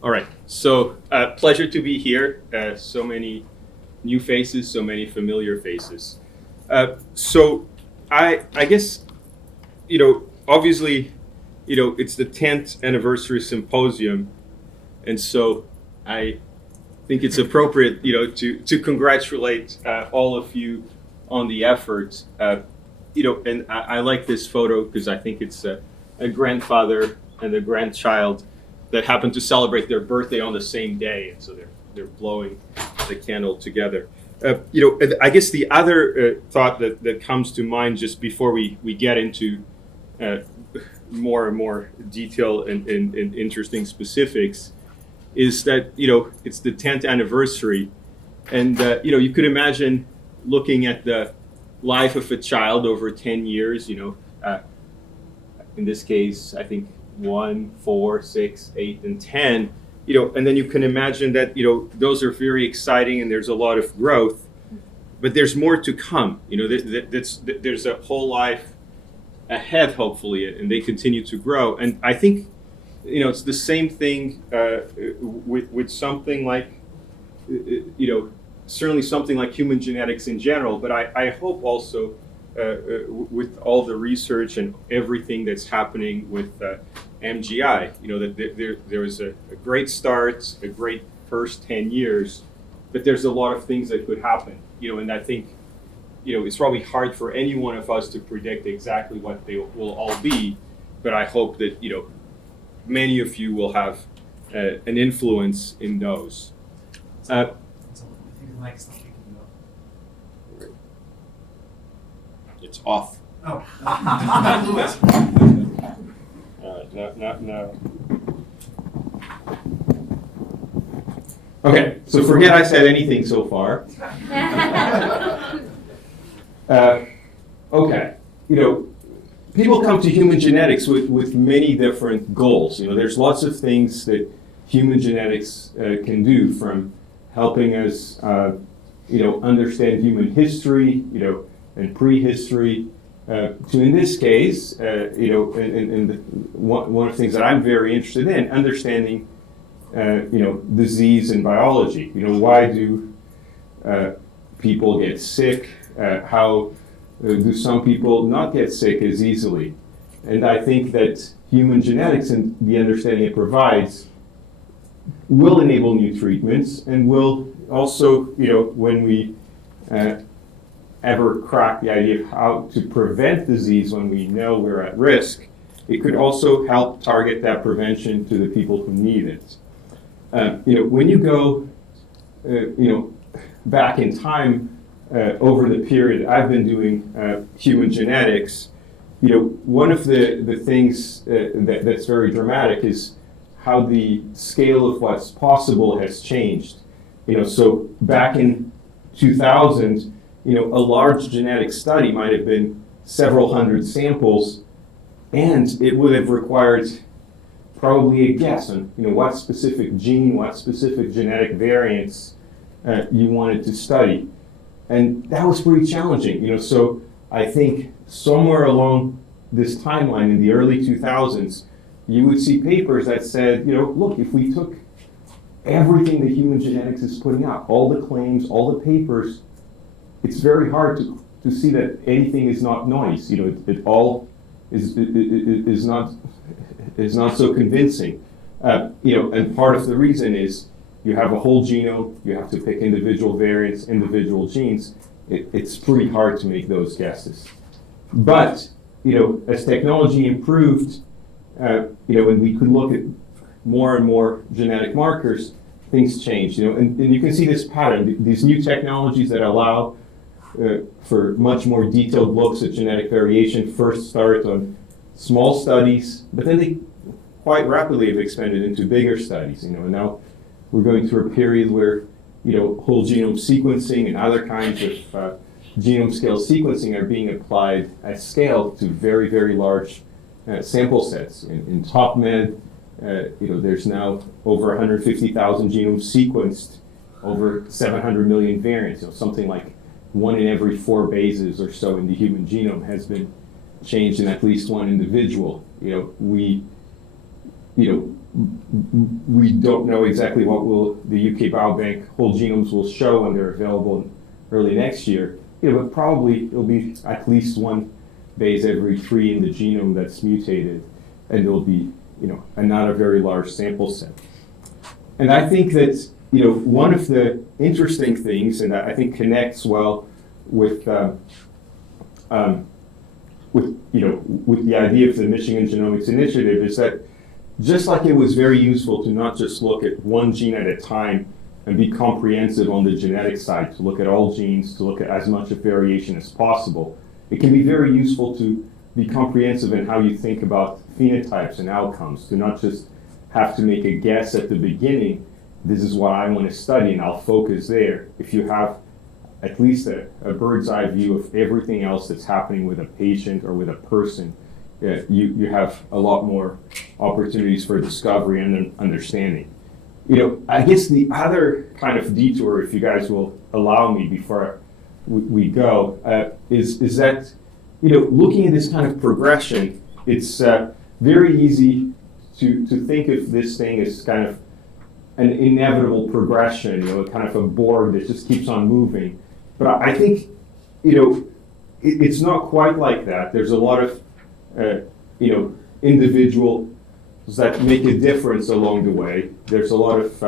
All right. So, pleasure to be here. So many new faces, so many familiar faces. So, I guess obviously, it's the 10th anniversary symposium, and so I think it's appropriate, to congratulate all of you on the effort. And I like this photo because I think it's a grandfather and a grandchild that happen to celebrate their birthday on the same day, and so they're blowing the candle together. I guess the other thought that comes to mind just before we get into uh, more and more detail and interesting specifics is that it's the 10th anniversary, and you could imagine looking at the life of a child over 10 years. In this case, I think 1, 4, 6, 8, and 10. And then you can imagine that those are very exciting, and there's a lot of growth, but there's more to come. There's a whole life ahead, hopefully, and they continue to grow. And I think it's the same thing with something like certainly something like human genetics in general, but I hope also with all the research and everything that's happening with MGI, that there was a great start, a great first 10 years, but there's a lot of things that could happen, and I think, it's probably hard for any one of us to predict exactly what they will all be, but I hope that, many of you will have an influence in those. I think the mic's not picking you up. It's off. Oh. No. Okay, so forget I said anything so far. Okay, people come to human genetics with many different goals. There's lots of things that human genetics can do, from helping us, understand human history, and prehistory, to, in this case, one of the things that I'm very interested in, understanding, disease and biology. Why do people get sick? How do some people not get sick as easily? And I think that human genetics and the understanding it provides will enable new treatments, and will also, when we ever crack the idea of how to prevent disease when we know we're at risk, it could also help target that prevention to the people who need it. When you go, back in time, over the period I've been doing human genetics, one of the things that's very dramatic is how the scale of what's possible has changed. So back in 2000, a large genetic study might have been several hundred samples, and it would have required probably a guess on what specific gene, what specific genetic variants you wanted to study. And that was pretty challenging. So I think somewhere along this timeline in the early 2000s, you would see papers that said, look, if we took everything that human genetics is putting out, all the claims, all the papers, it's very hard to see that anything is not noise. It all is not so convincing. And part of the reason is you have a whole genome, you have to pick individual variants, individual genes. It's pretty hard to make those guesses. But as technology improved, and we could look at more and more genetic markers, things changed. And you can see this pattern. These new technologies that allow for much more detailed looks at genetic variation first start on small studies, but then they quite rapidly have expanded into bigger studies. And now we're going through a period where whole genome sequencing and other kinds of genome scale sequencing are being applied at scale to very, very large sample sets. In TopMed, there's now over 150,000 genomes sequenced, over 700 million variants. Something like 1 in every 4 bases or so in the human genome has been changed in at least one individual. we don't know exactly what will the UK Biobank whole genomes will show when they're available early next year. But probably it'll be at least one base every 3 in the genome that's mutated, and it'll be and not a very large sample set. And I think that one of the interesting things, and that I think connects well with the idea of the Michigan Genomics Initiative, is that just like it was very useful to not just look at one gene at a time and be comprehensive on the genetic side, to look at all genes, to look at as much of variation as possible, it can be very useful to be comprehensive in how you think about phenotypes and outcomes, to not just have to make a guess at the beginning, this is what I want to study and I'll focus there. If you have at least a bird's eye view of everything else that's happening with a patient or with a person, you have a lot more opportunities for discovery and understanding. I guess the other kind of detour, if you guys will allow me before we go, is that looking at this kind of progression, it's very easy to think of this thing as kind of an inevitable progression, kind of a board that just keeps on moving. But I think it's not quite like that. There's a lot of individuals that make a difference along the way. There's a lot of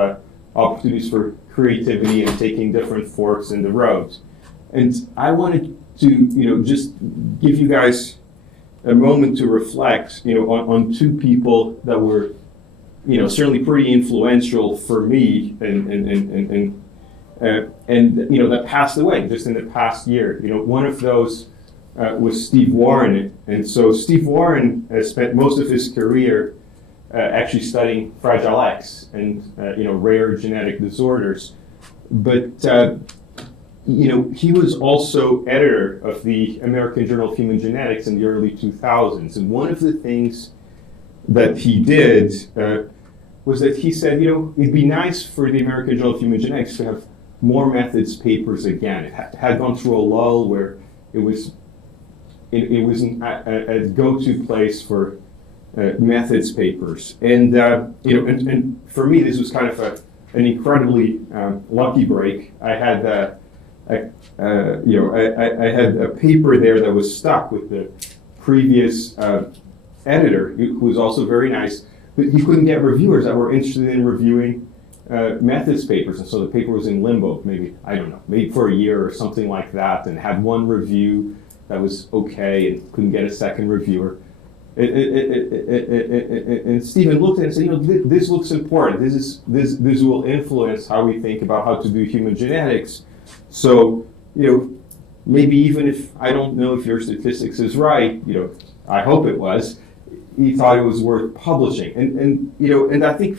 opportunities for creativity and taking different forks in the road. And I wanted to just give you guys a moment to reflect on 2 people that were certainly pretty influential for me and that passed away just in the past year. One of those was Steve Warren, and so Steve Warren has spent most of his career actually studying Fragile X and rare genetic disorders, but he was also editor of the American Journal of Human Genetics in the early 2000s, and one of the things that he did was that he said, it'd be nice for the American Journal of Human Genetics to have more methods papers again. It had gone through a lull where it was a go-to place for methods papers, and for me this was kind of an incredibly lucky break. I had I had a paper there that was stuck with the previous editor, who was also very nice, but he couldn't get reviewers that were interested in reviewing methods papers, and so the paper was in limbo, maybe for a year or something like that, and had one review that was okay and couldn't get a second reviewer. And Stephen looked at it and said, this looks important. This will influence how we think about how to do human genetics. So, maybe even if I don't know if your statistics is right, I hope it was, he thought it was worth publishing. And I think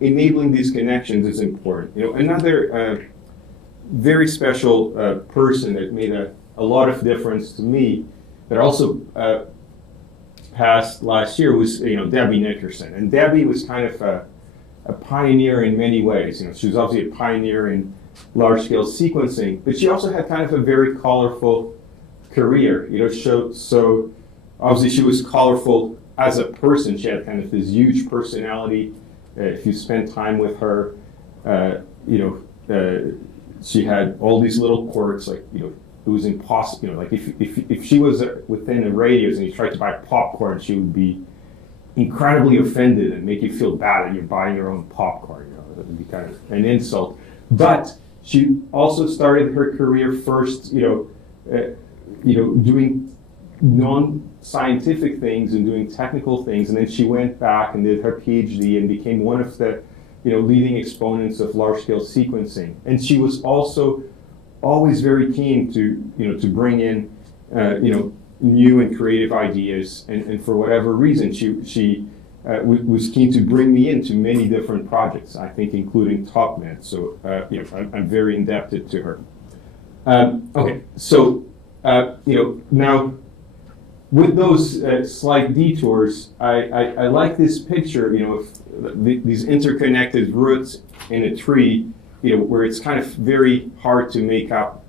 enabling these connections is important. Another very special person that made a lot of difference to me, that also passed last year, was Debbie Nickerson. And Debbie was kind of a pioneer in many ways. She was obviously a pioneer in large-scale sequencing, but she also had kind of a very colorful career. So obviously she was colorful as a person. She had kind of this huge personality. If you spend time with her, she had all these little quirks, like it was impossible. Like if she was within a radius and you tried to buy popcorn, she would be incredibly offended and make you feel bad that you're buying your own popcorn. That would be kind of an insult. But she also started her career first, doing non-scientific things and doing technical things, and then she went back and did her PhD and became one of the leading exponents of large-scale sequencing. And she was also always very keen to bring in new and creative ideas, and for whatever reason she was keen to bring me into many different projects, I think including TopMed. So I'm very indebted to her. Okay, so now with those slight detours, I like this picture of these interconnected roots in a tree, where it's kind of very hard to make out,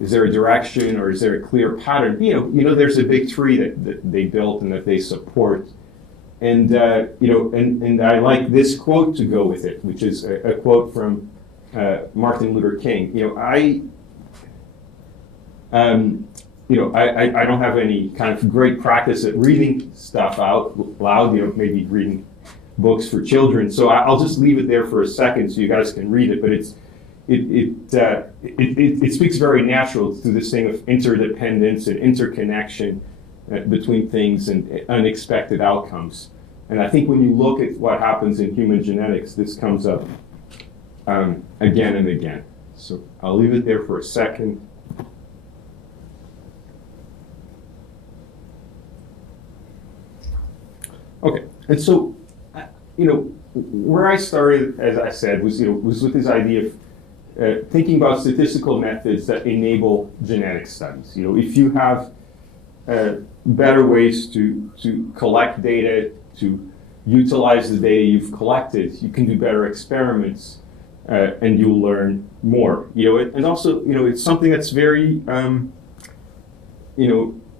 is there a direction or is there a clear pattern? There's a big tree that they built and that they support. And I like this quote to go with it, which is a quote from Martin Luther King. I don't have any kind of great practice at reading stuff out loud, maybe reading books for children. So I'll just leave it there for a second so you guys can read it. But it speaks very natural to this thing of interdependence and interconnection between things and unexpected outcomes. And I think when you look at what happens in human genetics, this comes up again and again. So I'll leave it there for a second. Okay, and so, where I started, as I said, was with this idea of thinking about statistical methods that enable genetic studies. If you have better ways to collect data, to utilize the data you've collected, you can do better experiments, and you'll learn more. And also, it's something that's very,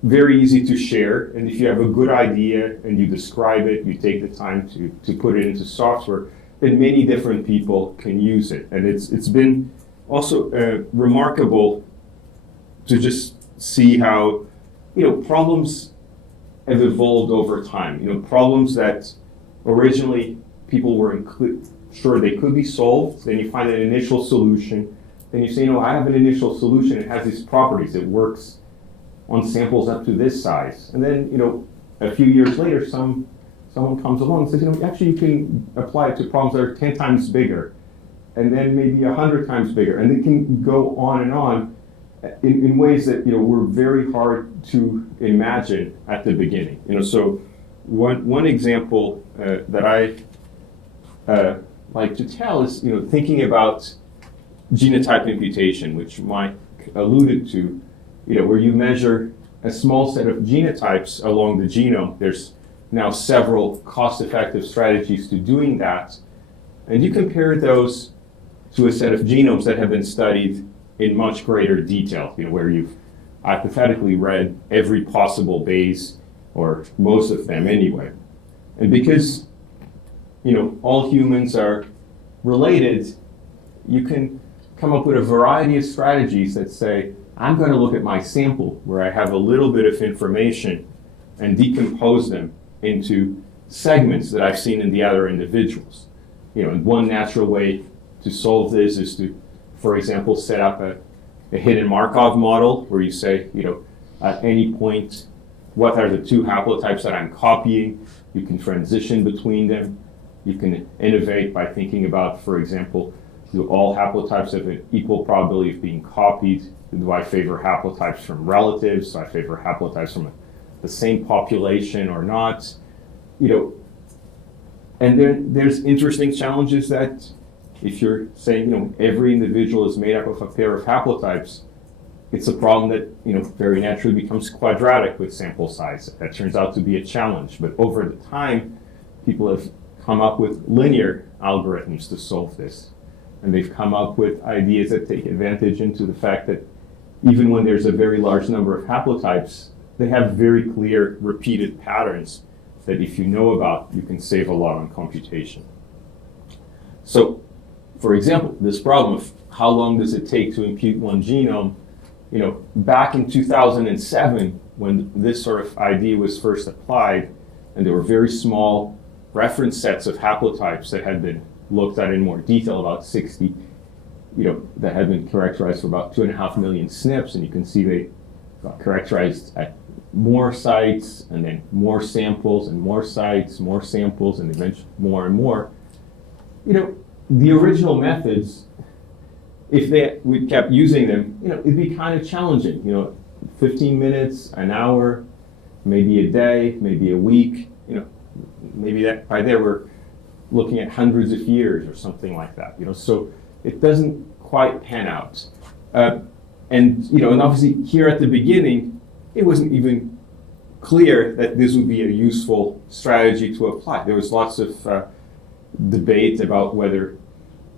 very easy to share. And if you have a good idea and you describe it, you take the time to put it into software, then many different people can use it. And it's been also remarkable to just see how problems have evolved over time. Problems that originally people were sure they could be solved. Then you find an initial solution. Then you say, I have an initial solution. It has these properties. It works on samples up to this size. And then, a few years later, someone comes along and says, actually you can apply it to problems that are 10 times bigger, and then maybe 100 times bigger. And it can go on and on in ways that, were very hard to imagine at the beginning. So one example that I like to tell is, thinking about genotype imputation, which Mike alluded to, where you measure a small set of genotypes along the genome. There's now several cost-effective strategies to doing that. And you compare those to a set of genomes that have been studied in much greater detail, where you've hypothetically read every possible base, or most of them anyway. And because, all humans are related, you can come up with a variety of strategies that say, I'm going to look at my sample where I have a little bit of information and decompose them into segments that I've seen in the other individuals. And one natural way to solve this is to, for example, set up a hidden Markov model where you say, at any point, what are the two haplotypes that I'm copying? You can transition between them. You can innovate by thinking about, for example, do all haplotypes have an equal probability of being copied? Do I favor haplotypes from relatives? Do I favor haplotypes from the same population or not? And then there's interesting challenges that if you're saying, every individual is made up of a pair of haplotypes, it's a problem that, very naturally becomes quadratic with sample size. That turns out to be a challenge. But over the time, people have come up with linear algorithms to solve this. And they've come up with ideas that take advantage into the fact that even when there's a very large number of haplotypes, they have very clear repeated patterns that if you know about, you can save a lot on computation. So, for example, this problem of how long does it take to impute one genome, back in 2007, when this sort of idea was first applied, and there were very small reference sets of haplotypes that had been looked at in more detail, about 60, that had been characterized for about 2.5 million SNPs, and you can see they got characterized at more sites, and then more samples, and more sites, more samples, and eventually more and more. The original methods, if we kept using them, it'd be kind of challenging. 15 minutes, an hour, maybe a day, maybe a week. Maybe that by there we're looking at hundreds of years or something like that. So it doesn't quite pan out. And obviously here at the beginning, it wasn't even clear that this would be a useful strategy to apply. There was lots of debate about whether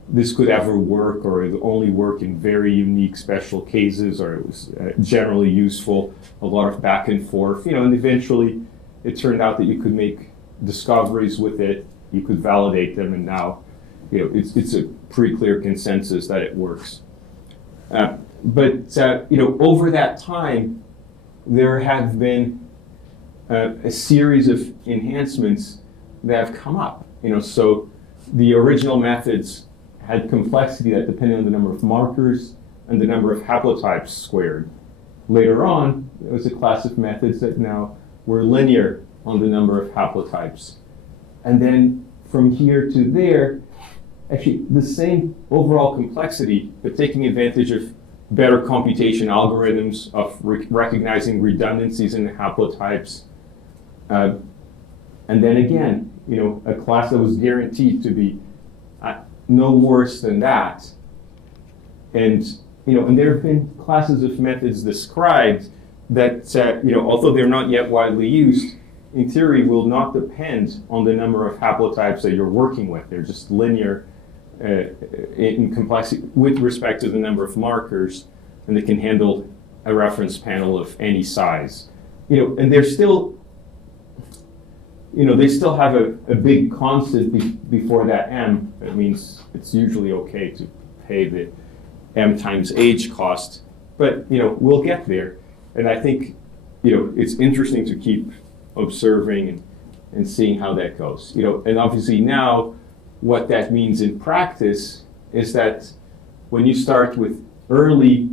this could ever work, or it would only work in very unique special cases, or it was generally useful, a lot of back and forth. And eventually it turned out that you could make discoveries with it, you could validate them, and now, it's a pretty clear consensus that it works. But over that time, there have been a series of enhancements that have come up. So the original methods had complexity that depended on the number of markers and the number of haplotypes squared. Later on, there was a class of methods that now were linear on the number of haplotypes. And then from here to there, actually the same overall complexity, but taking advantage of better computation algorithms of recognizing redundancies in the haplotypes. And then again, a class that was guaranteed to be no worse than that. And there have been classes of methods described that, although they're not yet widely used, in theory will not depend on the number of haplotypes that you're working with. They're just linear in complexity with respect to the number of markers, and they can handle a reference panel of any size. And they're still, they still have a big constant before that m. That means it's usually okay to pay the m times age cost, but we'll get there. And I think it's interesting to keep observing and seeing how that goes. And obviously now what that means in practice is that when you start with early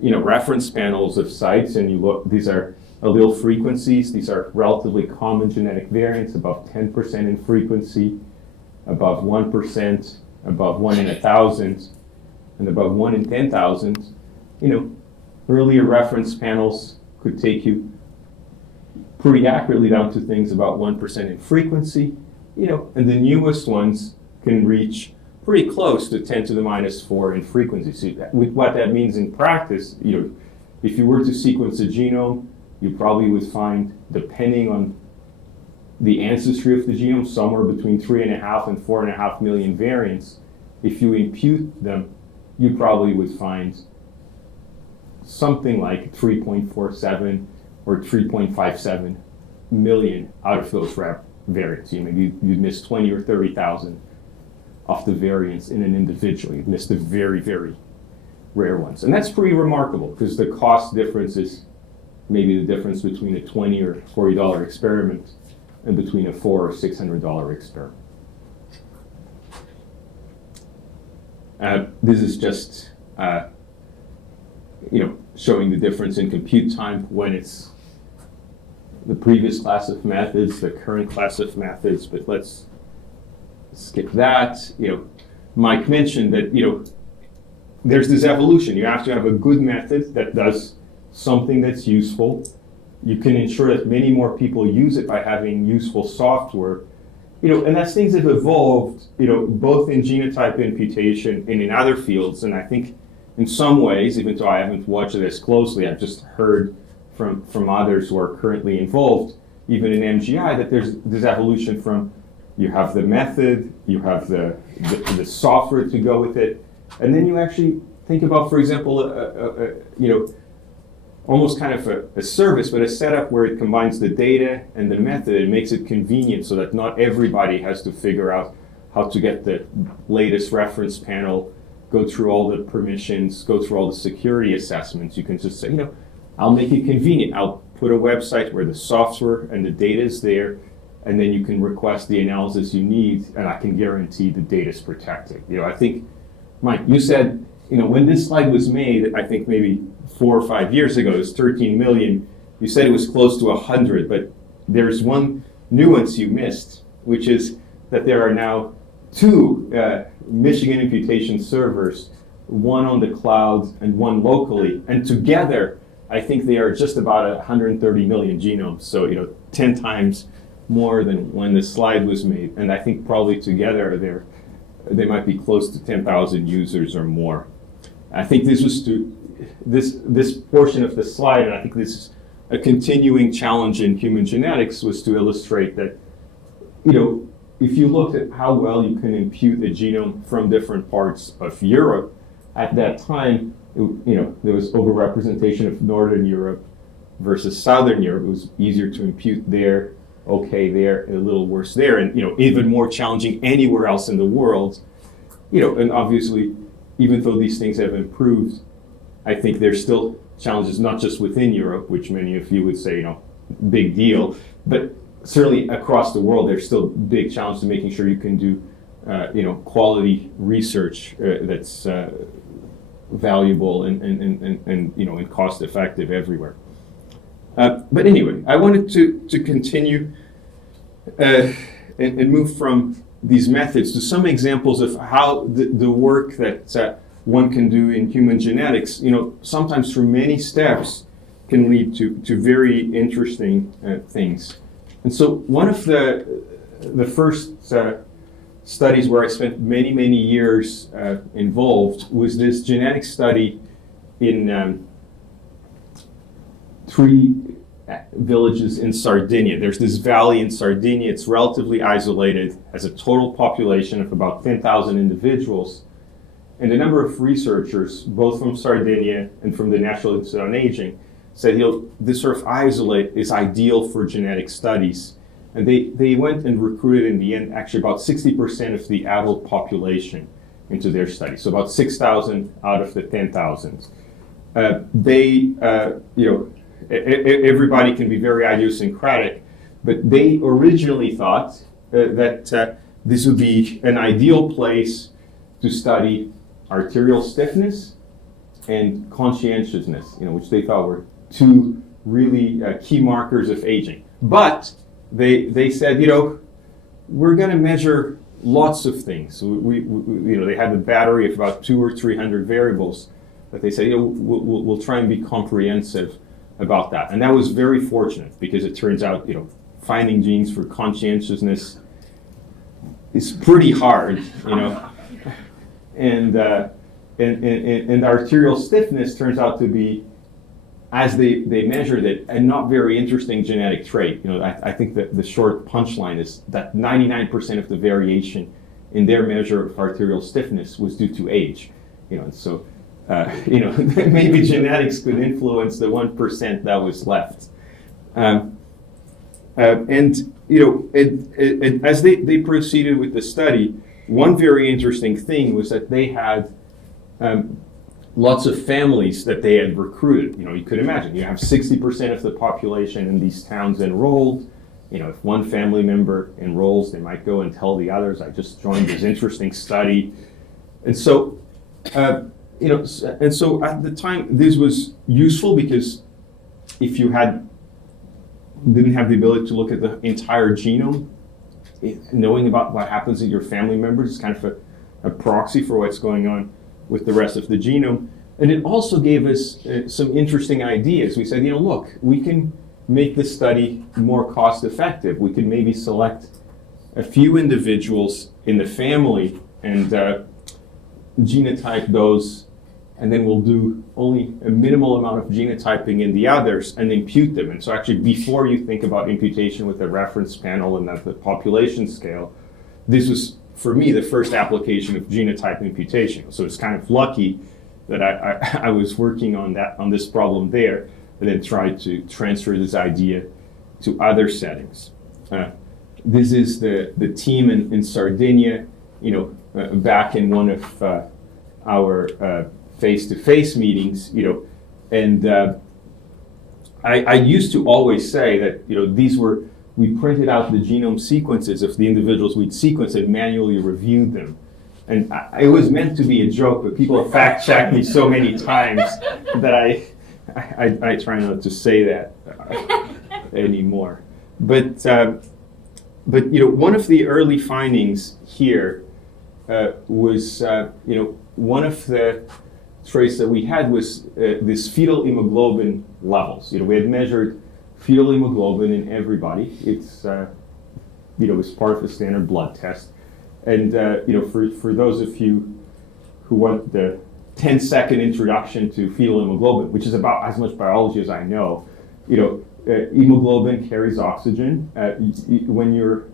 reference panels of sites, and you look, these are allele frequencies. These are relatively common genetic variants, above 10% in frequency, above 1%, above 1 in 1,000, and above 1 in 10,000. Earlier reference panels could take you pretty accurately down to things about 1% in frequency, and the newest ones can reach pretty close to 10 to the minus 4 in frequency. So what that means in practice, if you were to sequence a genome, you probably would find, depending on the ancestry of the genome, somewhere between 3.5 and 4.5 million variants. If you impute them, you probably would find something like 3.47 or 3.57 million out of those variants. Maybe you'd miss 20 or 30,000 of the variants in an individual. You'd miss the very, very rare ones. And that's pretty remarkable, because the cost difference is maybe the difference between a $20 or $40 experiment and between a $400 or $600 experiment. This is just showing the difference in compute time when it's the previous class of methods, the current class of methods, but let's skip that. Mike mentioned that there's this evolution. You have to have a good method that does something that's useful. You can ensure that many more people use it by having useful software. And as things have evolved, both in genotype imputation and in other fields, and I think in some ways, even though I haven't watched it as closely, I've just heard from others who are currently involved, even in MGI, that there's this evolution from you have the method, you have the software to go with it, and then you actually think about, for example, almost kind of a service, but a setup where it combines the data and the method and makes it convenient so that not everybody has to figure out how to get the latest reference panel, go through all the permissions, go through all the security assessments. You can just say, I'll make it convenient. I'll put a website where the software and the data is there, and then you can request the analysis you need, and I can guarantee the data is protected. I think, Mike, you said, when this slide was made, I think maybe 4 or 5 years ago, it was 13 million. You said it was close to 100, but there's one nuance you missed, which is that there are now 2 Michigan imputation servers, one on the cloud and one locally, and together, I think they are just about 130 million genomes. So, 10 times more than when the slide was made. And I think probably together they might be close to 10,000 users or more. I think this was this portion of the slide, and I think this is a continuing challenge in human genetics, was to illustrate that, if you looked at how well you can impute a genome from different parts of Europe, at that time, there was overrepresentation of Northern Europe versus Southern Europe. It was easier to impute there okay there, a little worse there, and even more challenging anywhere else in the world. And obviously, even though these things have improved, I think there's still challenges not just within Europe, which many of you would say, big deal, but certainly across the world, there's still big challenges to making sure you can do, quality research that's valuable and cost effective everywhere. But anyway, I wanted to continue and move from these methods to some examples of how the work that one can do in human genetics, sometimes through many steps, can lead to very interesting things. And so one of the first studies where I spent many, many years involved was this genetic study in 3 villages in Sardinia. There's this valley in Sardinia. It's relatively isolated, has a total population of about 10,000 individuals. And a number of researchers, both from Sardinia and from the National Institute on Aging, said, this sort of isolate is ideal for genetic studies. And they went and recruited in the end, actually about 60% of the adult population into their study. So about 6,000 out of the 10,000. Everybody can be very idiosyncratic, but they originally thought that this would be an ideal place to study arterial stiffness and conscientiousness, which they thought were 2 really key markers of aging. But they said, we're going to measure lots of things. So they had a battery of about 200 or 300 variables, but they said, we'll try and be comprehensive about that. And that was very fortunate because it turns out, finding genes for conscientiousness is pretty hard, and arterial stiffness turns out to be, as they measured it, a not very interesting genetic trait. I think that the short punchline is that 99% of the variation in their measure of arterial stiffness was due to age. And so, maybe genetics could influence the 1% that was left. As they proceeded with the study, one very interesting thing was that they had lots of families that they had recruited. You could imagine, you have 60% of the population in these towns enrolled. If one family member enrolls, they might go and tell the others, I just joined this interesting study. And so, at the time, this was useful because if you didn't have the ability to look at the entire genome, knowing about what happens in your family members is kind of a proxy for what's going on with the rest of the genome. And it also gave us some interesting ideas. We said, look, we can make this study more cost effective. We can maybe select a few individuals in the family and genotype those, and then we'll do only a minimal amount of genotyping in the others and impute them. And so actually, before you think about imputation with the reference panel and at the population scale, this was, for me, the first application of genotype imputation. So it's kind of lucky that I was working on this problem there, and then tried to transfer this idea to other settings. This is the team in Sardinia, back in one of our face-to-face meetings, and I used to always say that, we printed out the genome sequences of the individuals we'd sequenced and manually reviewed them. And it was meant to be a joke, but people have fact-checked me so many times that I try not to say that anymore. But one of the early findings here was, one of the traits that we had was this fetal hemoglobin levels. We had measured fetal hemoglobin in everybody. It's part of a standard blood test. And for those of you who want the 10-second introduction to fetal hemoglobin, which is about as much biology as I know, hemoglobin carries oxygen. When you're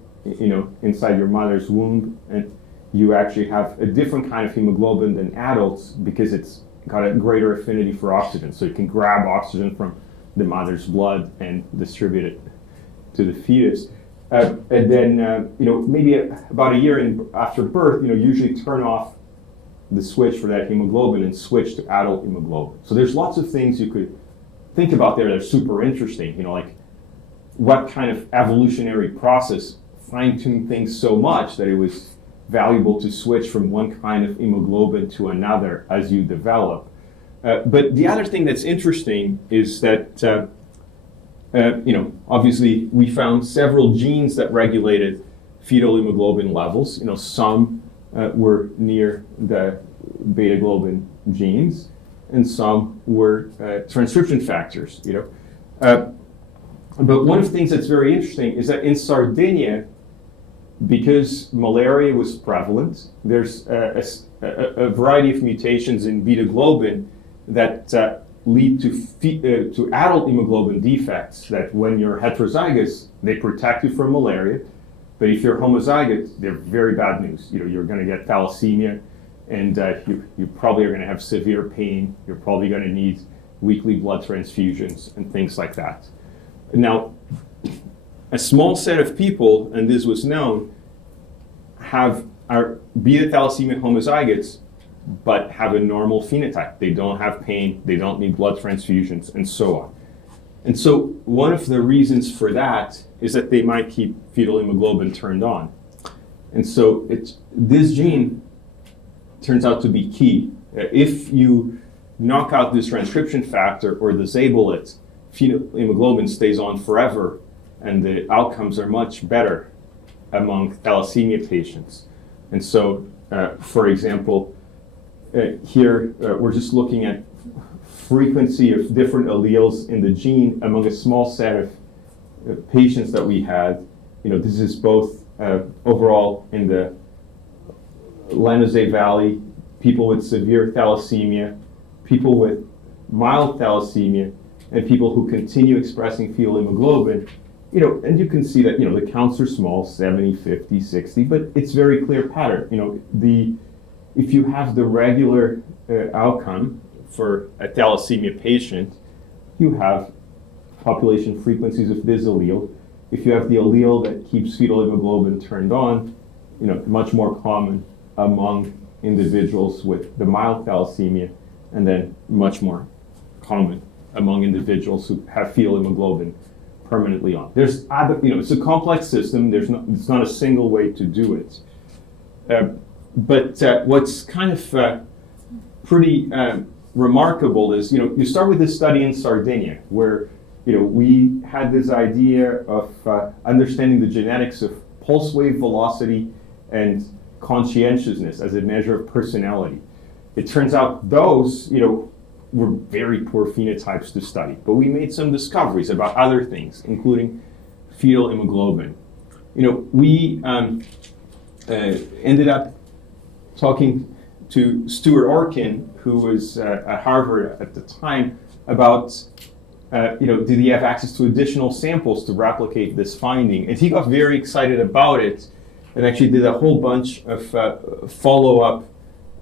inside your mother's womb, and you actually have a different kind of hemoglobin than adults because it's got a greater affinity for oxygen. So you can grab oxygen from the mother's blood and distribute it to the fetus. And then, maybe about a year after birth, usually turn off the switch for that hemoglobin and switch to adult hemoglobin. So there's lots of things you could think about there that are super interesting, like what kind of evolutionary process fine-tuned things so much that it was valuable to switch from one kind of hemoglobin to another as you develop. But the other thing that's interesting is that, obviously we found several genes that regulated fetal hemoglobin levels. Some were near the beta globin genes, and some were transcription factors. But one of the things that's very interesting is that in Sardinia, because malaria was prevalent, there's a variety of mutations in beta globin that lead to adult hemoglobin defects. That when you're heterozygous, they protect you from malaria. But if you're homozygous, they're very bad news. You're going to get thalassemia, and you probably are going to have severe pain. You're probably going to need weekly blood transfusions and things like that. Now, a small set of people, and this was known, are beta thalassemia homozygotes, but have a normal phenotype. They don't have pain, they don't need blood transfusions, and so on. And so one of the reasons for that is that they might keep fetal hemoglobin turned on. And so this gene turns out to be key. If you knock out this transcription factor or disable it, fetal hemoglobin stays on forever, and the outcomes are much better among thalassemia patients. And so, for example, here we're just looking at frequency of different alleles in the gene among a small set of patients that we had. This is both overall in the Lanusei Valley, people with severe thalassemia, people with mild thalassemia, and people who continue expressing fetal hemoglobin. And you can see that, the counts are small, 70, 50, 60, but it's very clear pattern. If you have the regular outcome for a thalassemia patient, you have population frequencies of this allele. If you have the allele that keeps fetal hemoglobin turned on, much more common among individuals with the mild thalassemia, and then much more common among individuals who have fetal hemoglobin permanently on. There's other, it's a complex system. It's not a single way to do it. But what's kind of pretty remarkable is, you start with this study in Sardinia, where we had this idea of understanding the genetics of pulse wave velocity and conscientiousness as a measure of personality. It turns out those, were very poor phenotypes to study, but we made some discoveries about other things, including fetal hemoglobin. We ended up talking to Stuart Orkin, who was at Harvard at the time, about did he have access to additional samples to replicate this finding? And he got very excited about it and actually did a whole bunch of follow-up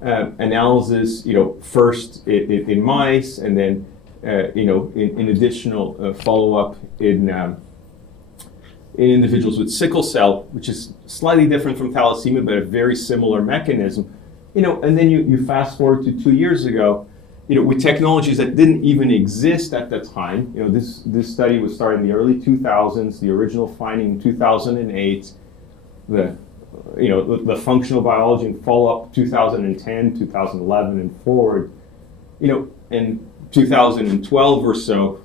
analysis, first in mice, and then in additional follow-up in individuals with sickle cell, which is slightly different from thalassemia, but a very similar mechanism. And then you fast forward to 2 years ago, with technologies that didn't even exist at the time. This study was started in the early 2000s. The original finding in 2008. The functional biology and follow-up 2010, 2011, and forward. In 2012 or so,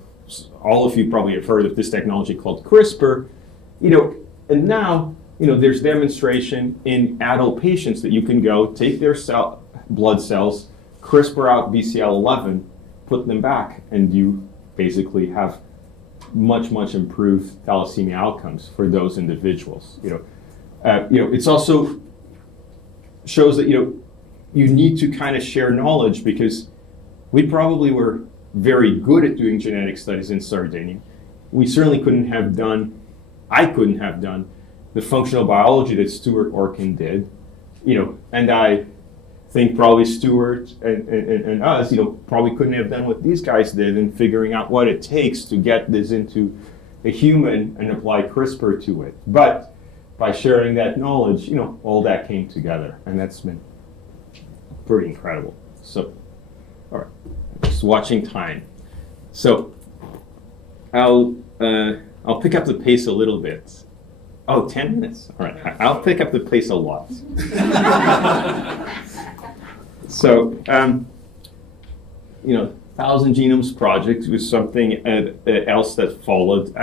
all of you probably have heard of this technology called CRISPR. And now, there's demonstration in adult patients that you can go take their blood cells, CRISPR out BCL11, put them back, and you basically have much, much improved thalassemia outcomes for those individuals. It's also shows that you need to kind of share knowledge, because we probably were very good at doing genetic studies in Sardinia. We certainly I couldn't have done the functional biology that Stuart Orkin did, and I think probably Stuart and us, probably couldn't have done what these guys did in figuring out what it takes to get this into a human and apply CRISPR to it. But by sharing that knowledge, all that came together, and that's been pretty incredible. So, all right, just watching time. So, I'll pick up the pace a little bit. Oh, 10 minutes. All right, I'll pick up the pace a lot. So, 1,000 Genomes Project was something else that followed.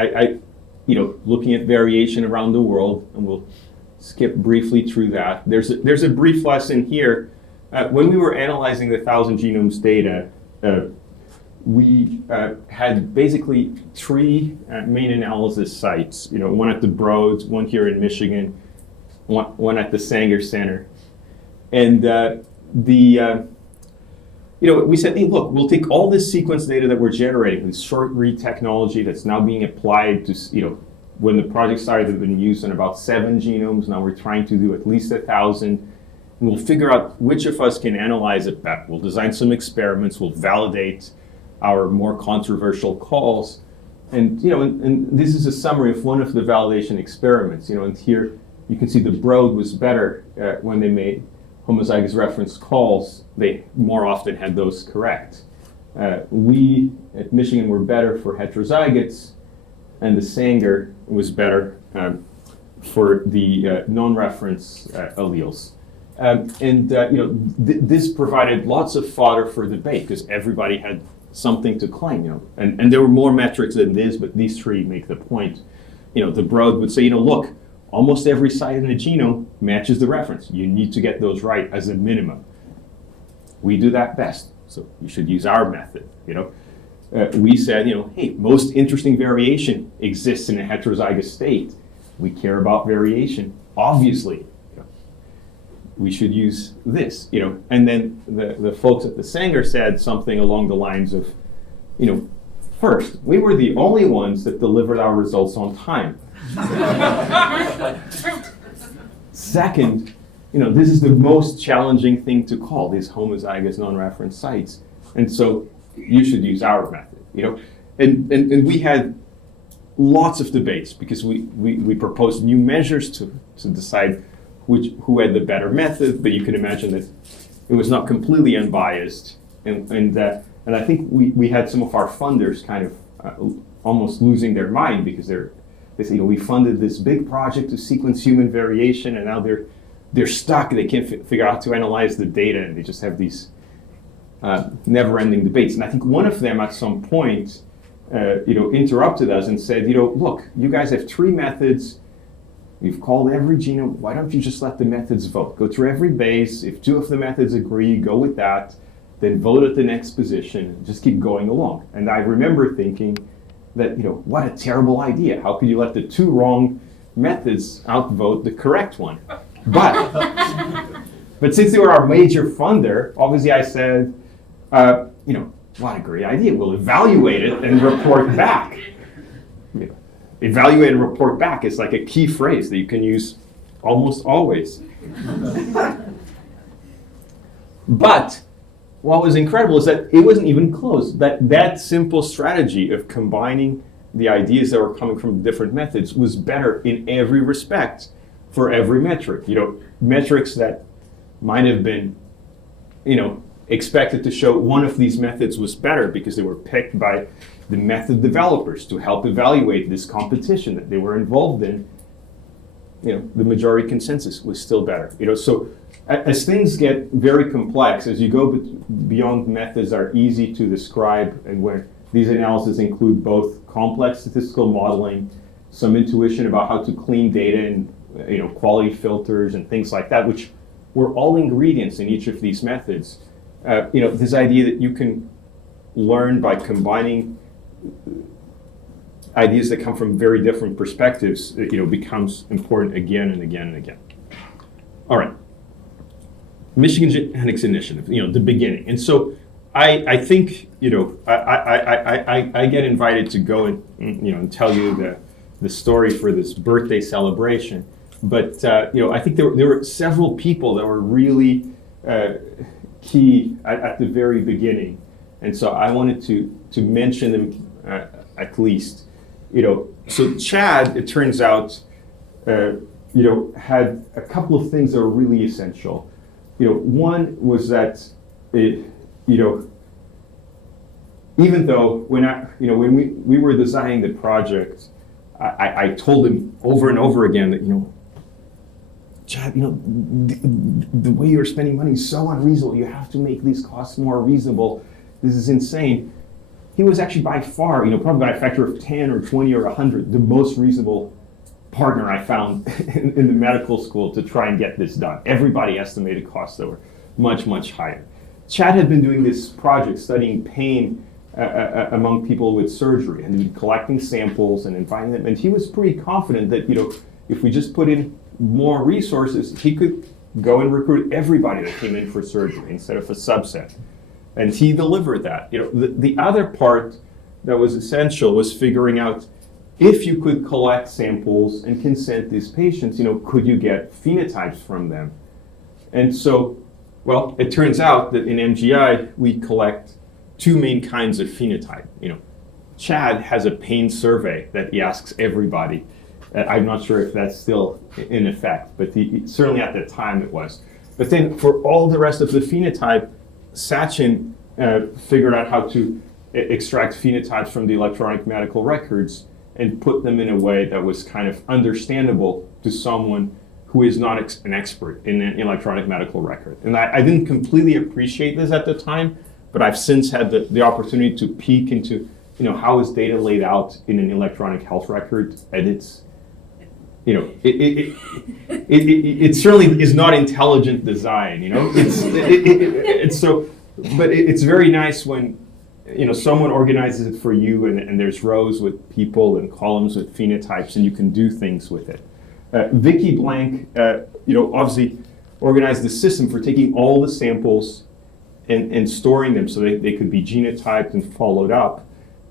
Looking at variation around the world, and we'll skip briefly through that. There's a brief lesson here. When we were analyzing the 1,000 genomes data, we had basically three main analysis sites. One at the Broad, one here in Michigan, one at the Sanger Center, and we said, hey, look, we'll take all this sequence data that we're generating, this short read technology that's now being applied to, when the project started, it had been used on about 7 genomes. Now we're trying to do at least 1,000. And we'll figure out which of us can analyze it better. We'll design some experiments. We'll validate our more controversial calls. And, and this is a summary of one of the validation experiments. And here you can see the Broad was better when they made homozygous reference calls. They more often had those correct. We at Michigan were better for heterozygotes, and the Sanger was better for the non-reference alleles. This provided lots of fodder for debate because everybody had something to claim. And there were more metrics than this, but these three make the point. The Broad would say, look, almost every site in the genome matches the reference. You need to get those right as a minimum. We do that best, so you should use our method. We said, hey, most interesting variation exists in a heterozygous state. We care about variation, obviously. We should use this. And then the folks at the Sanger said something along the lines of, first, we were the only ones that delivered our results on time. Second, this is the most challenging thing to call, these homozygous non-reference sites. And so you should use our method, And we had lots of debates because we proposed new measures to decide who had the better method, but you can imagine that it was not completely unbiased. And I think we had some of our funders kind of almost losing their mind because they say, we funded this big project to sequence human variation, and now they're stuck. They can't figure out how to analyze the data, and they just have these never-ending debates. And I think one of them at some point, interrupted us and said, look, you guys have 3 methods. You've called every genome. Why don't you just let the methods vote? Go through every base. If 2 of the methods agree, go with that. Then vote at the next position. And just keep going along. And I remember thinking that, what a terrible idea. How could you let the 2 wrong methods outvote the correct one? But since they were our major funder, obviously I said, what a great idea. We'll evaluate it and report back. Evaluate and report back is like a key phrase that you can use almost always. But what was incredible is that it wasn't even close. That simple strategy of combining the ideas that were coming from different methods was better in every respect for every metric. Metrics that might have been, expected to show one of these methods was better because they were picked by the method developers to help evaluate this competition that they were involved in. The majority consensus was still better. So as things get very complex, as you go beyond methods that are easy to describe, and where these analyses include both complex statistical modeling, some intuition about how to clean data and quality filters and things like that, which were all ingredients in each of these methods. This idea that you can learn by combining ideas that come from very different perspectives, becomes important again and again and again. All right. Michigan Genetics Initiative, the beginning. And so I think, I get invited to go and tell you the story for this birthday celebration. But, I think there were several people that were really key at the very beginning. And so I wanted to mention them at least. So Chad, it turns out, had a couple of things that were really essential. One was that, even though when we were designing the project, I told him over and over again that, Chad, the way you're spending money is so unreasonable. You have to make these costs more reasonable. This is insane. He was actually by far, probably by a factor of 10 or 20 or 100, the most reasonable partner I found in the medical school to try and get this done. Everybody estimated costs that were much, much higher. Chad had been doing this project studying pain among people with surgery, and he'd collecting samples and inviting them, and he was pretty confident that if we just put in more resources, he could go and recruit everybody that came in for surgery instead of a subset. And he delivered that. The other part that was essential was figuring out if you could collect samples and consent these patients, could you get phenotypes from them? And so, well, it turns out that in MGI, we collect two main kinds of phenotype. Chad has a pain survey that he asks everybody. I'm not sure if that's still in effect, but certainly at the time it was. But then for all the rest of the phenotype, Sachin figured out how to extract phenotypes from the electronic medical records and put them in a way that was kind of understandable to someone who is not an expert in an electronic medical record. And I didn't completely appreciate this at the time, but I've since had the opportunity to peek into how is data laid out in an electronic health record, and it's it certainly is not intelligent design. It's so, but it's very nice when someone organizes it for you, and there's rows with people and columns with phenotypes, and you can do things with it. Vicky Blank, obviously organized the system for taking all the samples and storing them so they could be genotyped and followed up,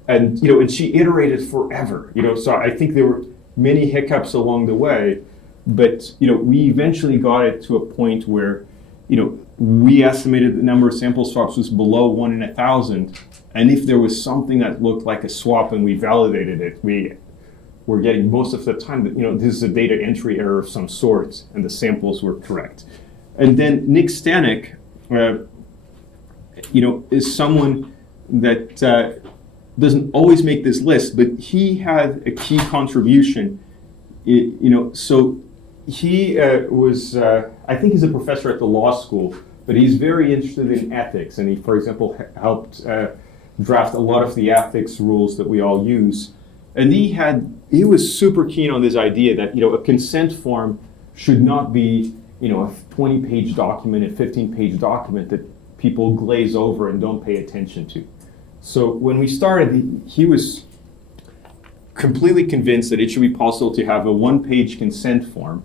and she iterated forever. So I think there were many hiccups along the way, but we eventually got it to a point where we estimated the number of sample swaps was below 1 in 1,000, and if there was something that looked like a swap and we validated it, we were getting most of the time that this is a data entry error of some sort and the samples were correct. And then Nick Stanek, is someone that doesn't always make this list, but he had a key contribution. So he was, I think he's a professor at the law school, but he's very interested in ethics, and he, for example, helped draft a lot of the ethics rules that we all use. And he was super keen on this idea that a consent form should not be a 20-page document, a 15-page document that people glaze over and don't pay attention to. So when we started, he was completely convinced that it should be possible to have a one-page consent form,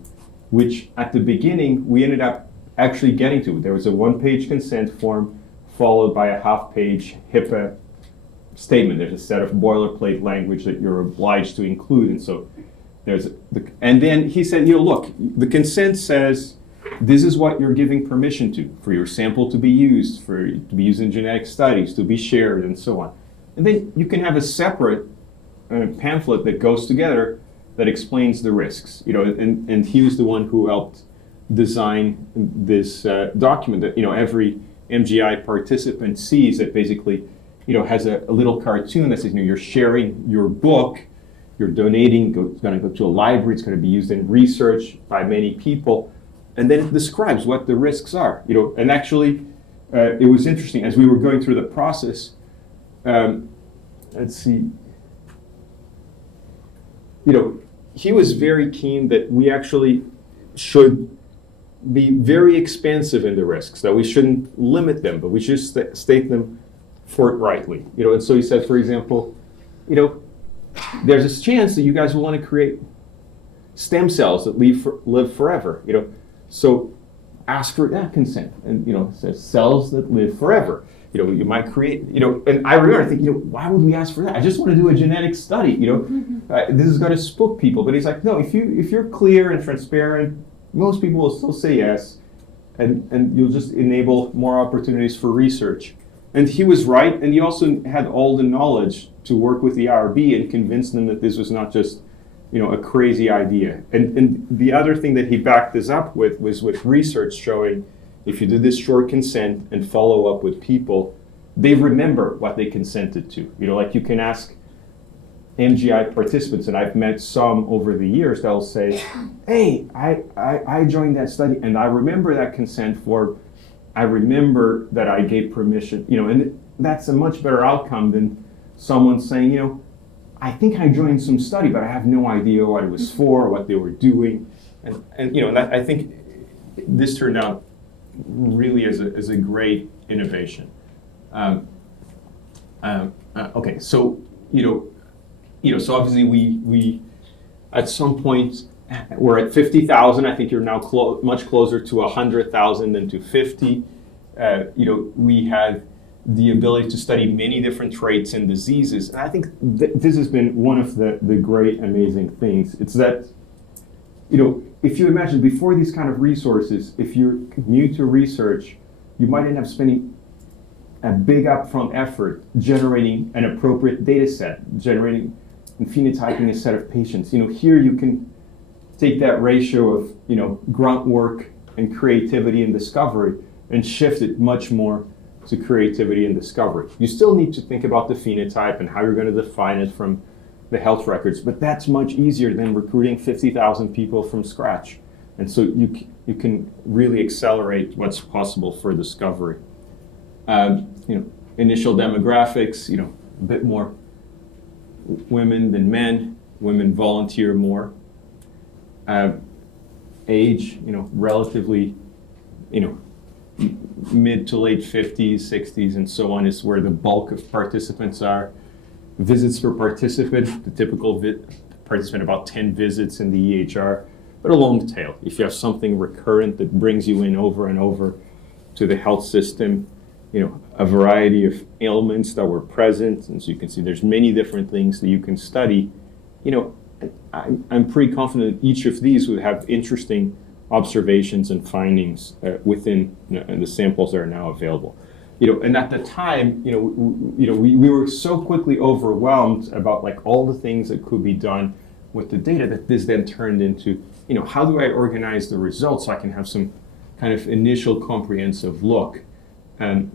which at the beginning we ended up actually getting to. There was a one-page consent form followed by a half-page HIPAA statement. There's a set of boilerplate language that you're obliged to include, and so and then he said, look, the consent says this is what you're giving permission to, for your sample to be used, to be used in genetic studies, to be shared, and so on. And then you can have a separate pamphlet that goes together that explains the risks. And he was the one who helped design this document that every MGI participant sees, that basically has a little cartoon that says you're sharing your book, you're donating, it's going to go to a library, it's going to be used in research by many people. And then it describes what the risks are, And actually, it was interesting as we were going through the process. Let's see. He was very keen that we actually should be very expansive in the risks, that we shouldn't limit them, but we should state them forthrightly. And so he said, for example, there's this chance that you guys will want to create stem cells that live forever. So ask for that consent, and it says cells that live forever. You might create, and I remember thinking, why would we ask for that? I just want to do a genetic study. This is going to spook people. But he's like, no, if you're clear and transparent, most people will still say yes, and you'll just enable more opportunities for research. And he was right, and he also had all the knowledge to work with the IRB and convince them that this was not just, a crazy idea. And the other thing that he backed this up with was with research showing if you do this short consent and follow up with people, they remember what they consented to. Like you can ask MGI participants, and I've met some over the years, they'll say, hey, I joined that study and I remember that consent form. I remember that I gave permission, and that's a much better outcome than someone saying, I think I joined some study, but I have no idea what it was for or what they were doing. And I think this turned out really as a great innovation. Okay, so, so obviously we at some point, we're at 50,000. I think you're now much closer to 100,000 than to 50. We had the ability to study many different traits and diseases. And I think this has been one of the great, amazing things. It's that, if you imagine before these kind of resources, if you're new to research, you might end up spending a big upfront effort generating an appropriate data set, generating and phenotyping a set of patients. Here you can take that ratio of grunt work and creativity and discovery and shift it much more to creativity and discovery. You still need to think about the phenotype and how you're going to define it from the health records, but that's much easier than recruiting 50,000 people from scratch. And so you can really accelerate what's possible for discovery. Initial demographics, a bit more women than men. Women volunteer more. Age, relatively, mid to late 50s, 60s, and so on is where the bulk of participants are. Visits per participant, the typical participant about 10 visits in the EHR, but a long tail. If you have something recurrent that brings you in over and over to the health system, a variety of ailments that were present, and so you can see there's many different things that you can study. I'm pretty confident each of these would have interesting observations and findings within the samples that are now available. And at the time, we were so quickly overwhelmed about all the things that could be done with the data that this then turned into, how do I organize the results so I can have some kind of initial comprehensive look. And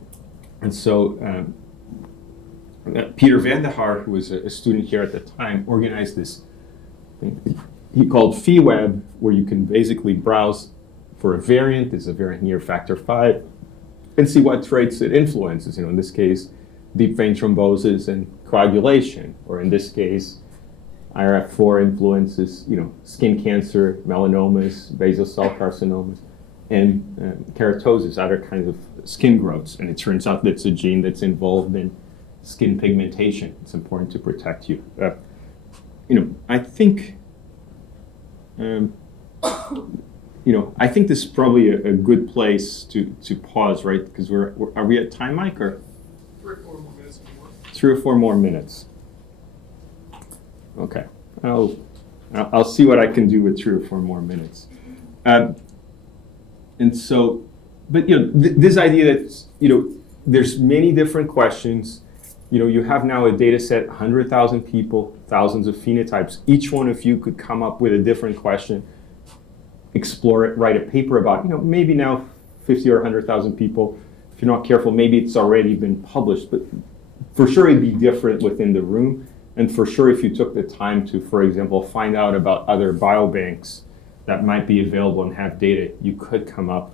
so Peter van der Haar, who was a student here at the time, organized this thing he called FeeWeb, where you can basically browse for a variant. There's a variant here, factor 5, and see what traits it influences. In this case, deep vein thrombosis and coagulation, or in this case, IRF4 influences, skin cancer, melanomas, basal cell carcinomas, and keratosis, other kinds of skin growths. And it turns out that's a gene that's involved in skin pigmentation. It's important to protect you. I think, I think this is probably a good place to pause, right? Because are we at time, Mike, or 3 or 4 more minutes if you want. 3 or 4 more minutes? Okay, I'll see what I can do with 3 or 4 more minutes. And so, but this idea that there's many different questions. You have now a data set, 100,000 people, thousands of phenotypes. Each one of you could come up with a different question, explore it, write a paper about. Maybe now 50 or 100,000 people. If you're not careful, maybe it's already been published, but for sure it'd be different within the room. And for sure, if you took the time to, for example, find out about other biobanks that might be available and have data, you could come up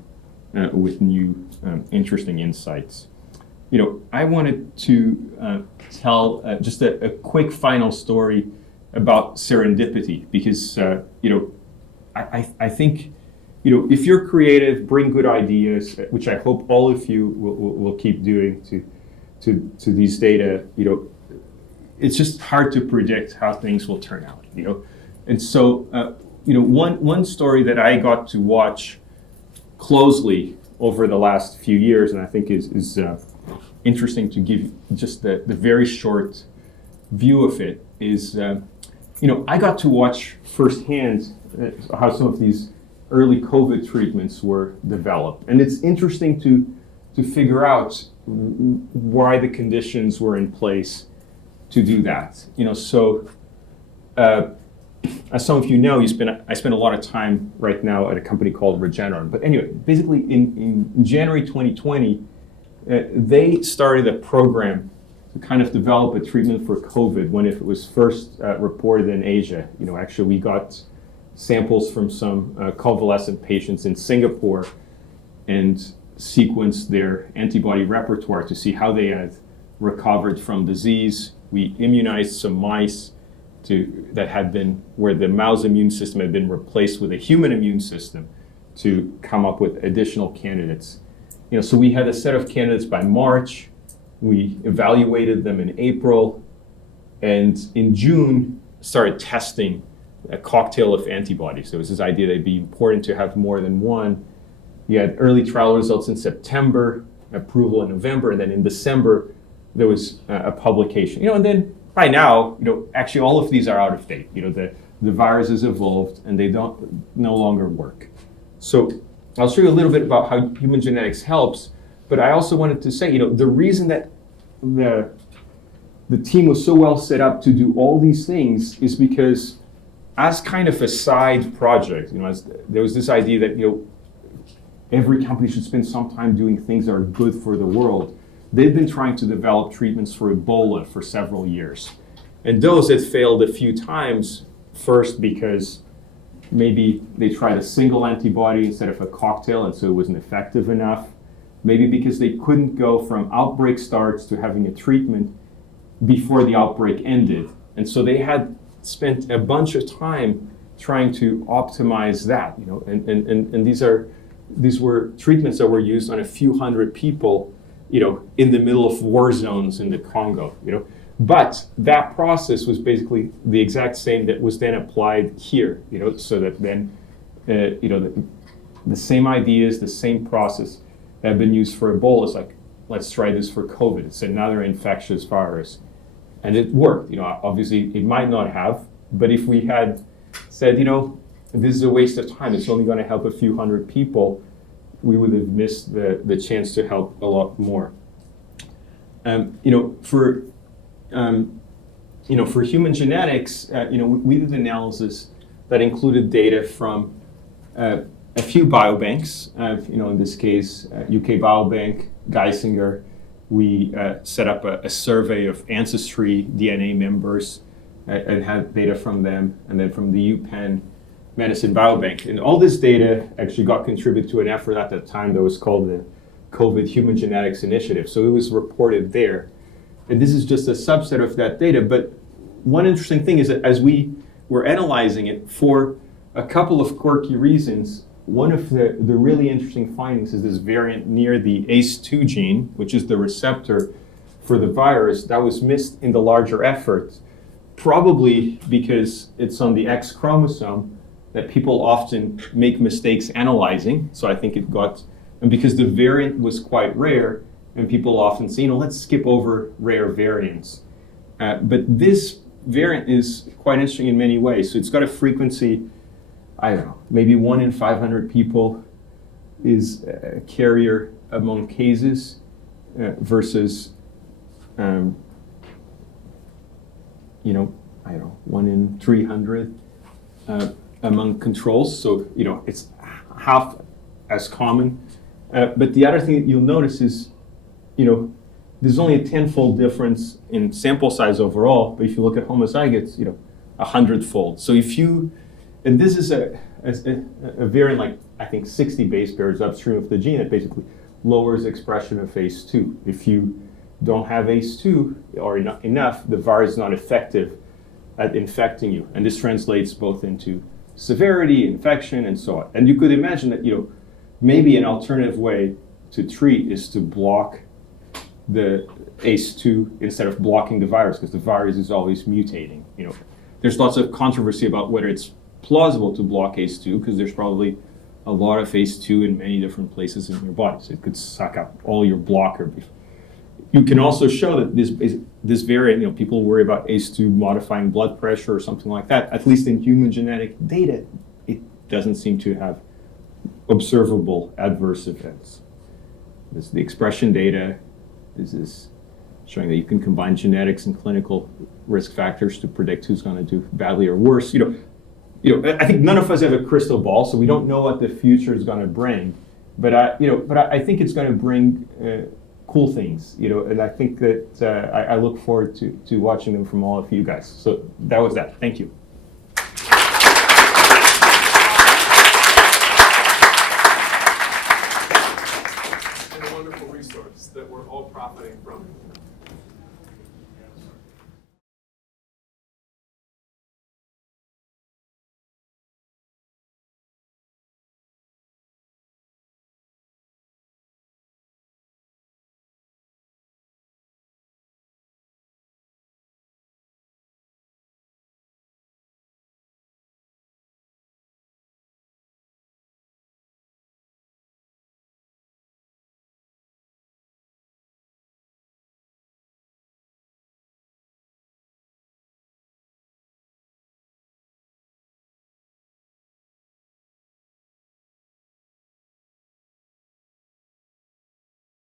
with new interesting insights. I wanted to tell just a quick final story about serendipity, because I think if you're creative, bring good ideas, which I hope all of you will keep doing to these data. It's just hard to predict how things will turn out. And so one story that I got to watch closely over the last few years, and I think is interesting to give just the very short view of it, is I got to watch firsthand how some of these early COVID treatments were developed, and it's interesting to to figure out why the conditions were in place to do that. So as some of you know, I spend a lot of time right now at a company called Regeneron. But anyway, basically in January 2020, they started a program to kind of develop a treatment for COVID when it was first reported in Asia. Actually, we got samples from some convalescent patients in Singapore and sequenced their antibody repertoire to see how they had recovered from disease. We immunized some mice where the mouse immune system had been replaced with a human immune system to come up with additional candidates. So we had a set of candidates by March. We evaluated them in April, and in June started testing a cocktail of antibodies. There was this idea that it'd be important to have more than one. You had early trial results in September, approval in November, and then in December there was a publication. And then by now, actually all of these are out of date. The virus has evolved and they no longer work. So I'll show you a little bit about how human genetics helps, but I also wanted to say, the reason that the team was so well set up to do all these things is because as kind of a side project, there was this idea that, every company should spend some time doing things that are good for the world. They've been trying to develop treatments for Ebola for several years. And those had failed a few times, first because maybe they tried a single antibody instead of a cocktail, and so it wasn't effective enough. Maybe because they couldn't go from outbreak starts to having a treatment before the outbreak ended. And so they had spent a bunch of time trying to optimize that, and these were treatments that were used on a few hundred people, in the middle of war zones in the Congo, But that process was basically the exact same that was then applied here, so that then, the same ideas, the same process have been used for Ebola. It's like, let's try this for COVID. It's another infectious virus. And it worked. Obviously it might not have, but if we had said, this is a waste of time, it's only going to help a few hundred people, we would have missed the chance to help a lot more. For human genetics, we did analysis that included data from a few biobanks. In this case, UK Biobank, Geisinger. We set up a survey of ancestry DNA members and had data from them, and then from the UPenn Medicine Biobank. And all this data actually got contributed to an effort at that time that was called the COVID Human Genetics Initiative. So it was reported there. And this is just a subset of that data. But one interesting thing is that as we were analyzing it, for a couple of quirky reasons, one of the really interesting findings is this variant near the ACE2 gene, which is the receptor for the virus, that was missed in the larger effort, probably because it's on the X chromosome that people often make mistakes analyzing. So I think and because the variant was quite rare, and people often say, let's skip over rare variants. But this variant is quite interesting in many ways. So it's got a frequency, I don't know, maybe 1 in 500 people is a carrier among cases versus, I don't know, 1 in 300 among controls. So, it's half as common. But the other thing that you'll notice is, there's only a 10-fold difference in sample size overall, but if you look at homozygotes, 100-fold. So and this is a variant like, I think, 60 base pairs upstream of the gene that basically lowers expression of ACE2. If you don't have ACE2 or enough, the virus is not effective at infecting you. And this translates both into severity, infection, and so on. And you could imagine that, maybe an alternative way to treat is to block the ACE2 instead of blocking the virus, because the virus is always mutating. There's lots of controversy about whether it's plausible to block ACE2, because there's probably a lot of ACE2 in many different places in your body, so it could suck up all your blocker. You can also show that this variant, people worry about ACE2 modifying blood pressure or something like that. At least in human genetic data, it doesn't seem to have observable adverse events. This is the expression data. This is showing that you can combine genetics and clinical risk factors to predict who's going to do badly or worse. I think none of us have a crystal ball, so we don't know what the future is going to bring. But I think it's going to bring cool things. And I think that I look forward to watching them from all of you guys. So that was that. Thank you. And a wonderful resource that we're all profiting from.